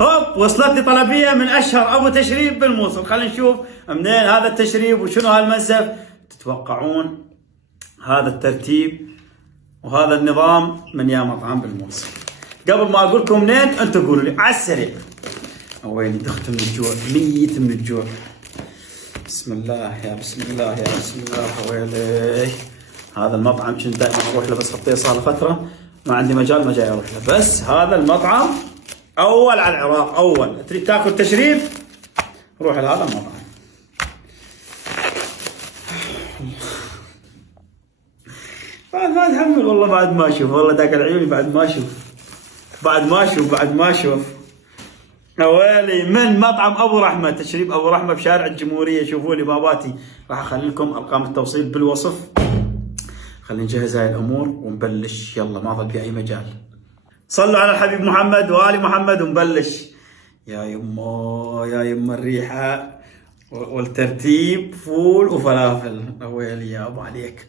هوب وصلت لي طلبيه من اشهر ابو تشريب بالموصل. خلينا نشوف منين هذا التشريب وشنو هالمنسف. تتوقعون هذا الترتيب وهذا النظام من يا مطعم بالموصل. قبل ما اقول لكم منين انتم قولوا لي على السريع. ويلي دخت من الجوع، ميت من الجوع. بسم الله يا بسم الله يا بسم الله. ويلي هذا المطعم كنت دائما اروح له، بس خطيه صار له فتره ما عندي مجال ما جاي اروح له. بس هذا المطعم اول على العراق. اول تريد تاكل تشريب روح لهذا المطعم. بعد ما اتحمل والله، بعد ما اشوف والله داك عيوني، بعد ما اشوف بعد ما اشوف. ويلي من مطعم ابو رحمه، تشريب ابو رحمه بشارع الجمهوريه. شوفوا لي باباتي، راح اخلي لكم ارقام التوصيل بالوصف. خلينا نجهز هاي الامور ونبلش. يلا ما ظل باي مجال. صلوا على الحبيب محمد وآل محمد ونبلش. يا يما يا يما الريحة والترتيب، فول وفلافل. ويلي يا ابو عليك.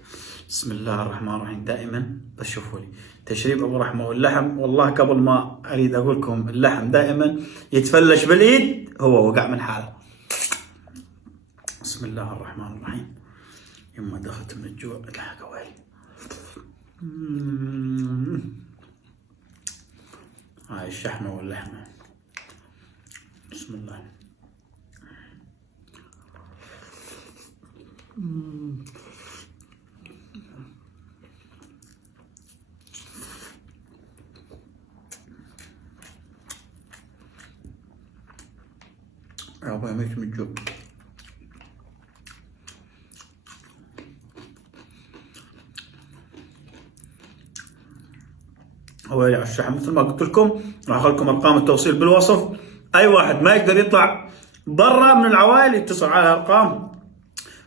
بسم الله الرحمن الرحيم. دائما بس شوفوا لي تشريب ابو رحمه واللحم. والله قبل ما اريد اقول لكم اللحم دائما يتفلش بالايد، هو وقع من حاله. بسم الله الرحمن الرحيم. يما دخلت من الجوع الحق. ويلي هاي الشحمه واللحمه. بسم الله. يا ابوي ميت من الجوع. هو على الشحم مثل ما قلت لكم. راح اخلي لكم ارقام التوصيل بالوصف. اي واحد ما يقدر يطلع برا من العوائل يتصل على الارقام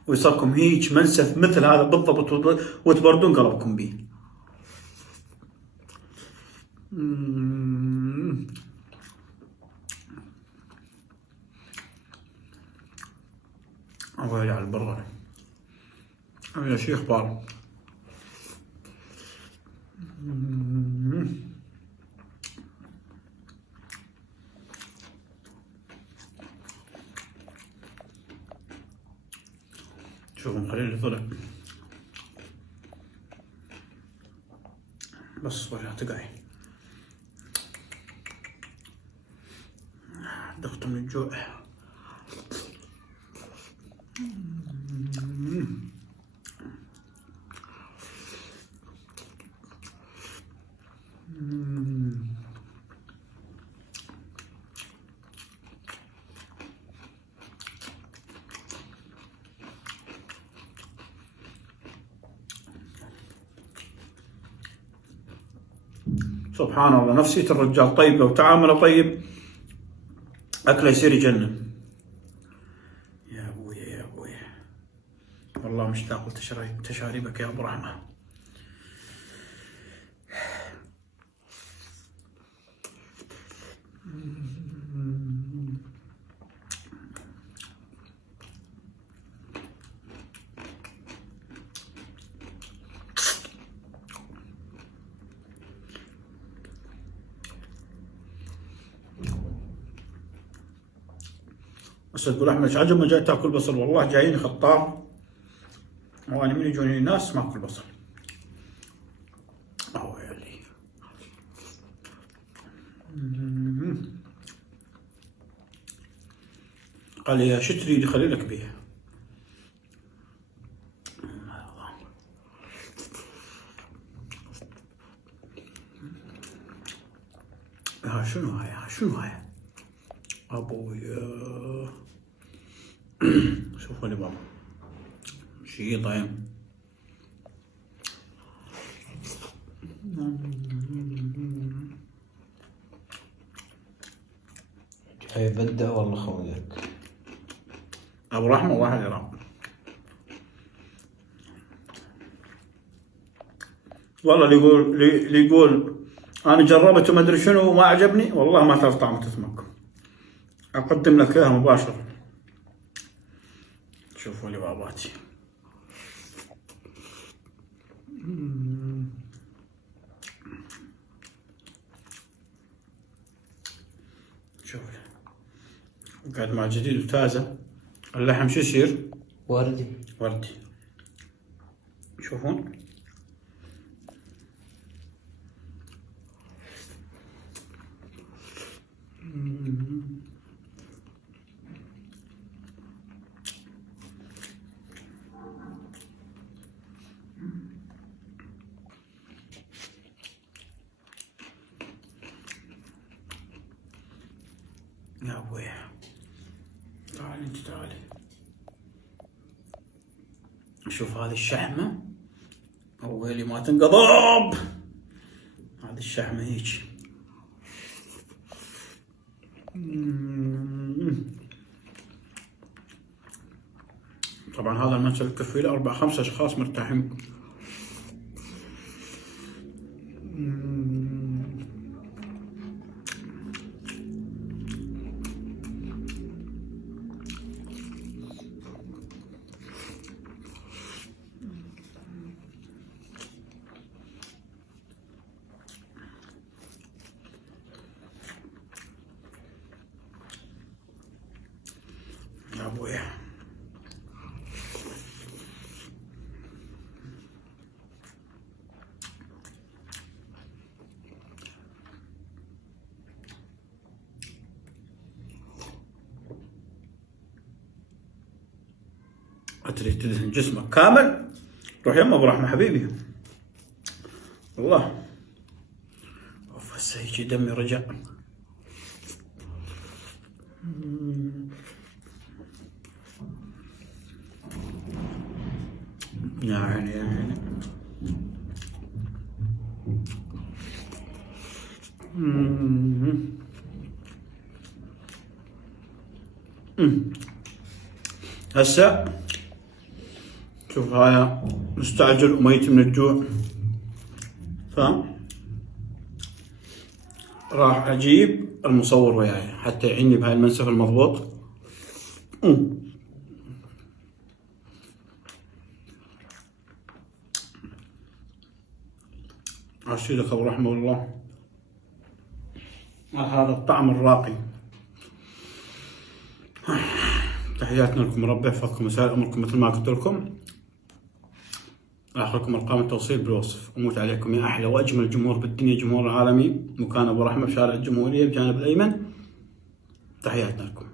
ويصلكم هيج منسف مثل هذا بالضبط وتبردون قلبكم به. ويلي على البرة يا شيخ بار. شوفوا خليني طلع بس وجهها تقعي. دخت من الجوع. سبحان الله، نفسية الرجال طيبة وتعامله طيب، أكله يصير يجنن. يا أبويا يا أبويا والله مشتاق لتشاريبك يا أبو رحمة. بس تقول احمد ايش عجب ما جاي تاكل بصل. والله جايين خطار وانا من يجوني ناس ما اكل بصل. ويلي قال لي يا شو تريد خلي لك بيها. ها شنو هاي شنو هاي ابويا. شوفوا لي بابا شي طيب. هاي بدة والله خودك. ابو رحمه واحد العراق. والله اللي يقول انا جربت وما ادري شنو وما عجبني، والله ما تعرف طعم تسمك. اقدم لك اياها مباشر. شوفوا لي باباتي. شوف قاعد مع جديد وتازة. اللحم شو يصير؟ وردي. وردي. شوفون يا ابوي، تعالي انت تعالي. شوف هذه الشحمة، ويلي ما تنقضب. هذه الشحمة هيك. طبعا هذا المنسف يكفي له 4-5 اشخاص مرتاحين. يا ابويا تريد تدهن جسمك كامل، روح يما ابو رحمه حبيبي. والله اوف هسه هيجي دمي رجع. يا عيني يا عيني. هسه شوف هاي مستعجل وميت من الجوع، فاهم؟ راح اجيب المصور وياي حتى يعيني بهاي المنسف المضبوط. ارشدك ابو رحمه الله على هذا الطعم الراقي. تحياتنا لكم، ربي يحفظكم ويسهل اموركم مثل ما قلت لكم. اخركم ارقام التوصيل بالوصف. اموت عليكم يا احلى واجمل جمهور بالدنيا، جمهور العالمي. مكان ابو رحمه بشارع الجمهوريه بجانب الايمن. تحياتنا لكم.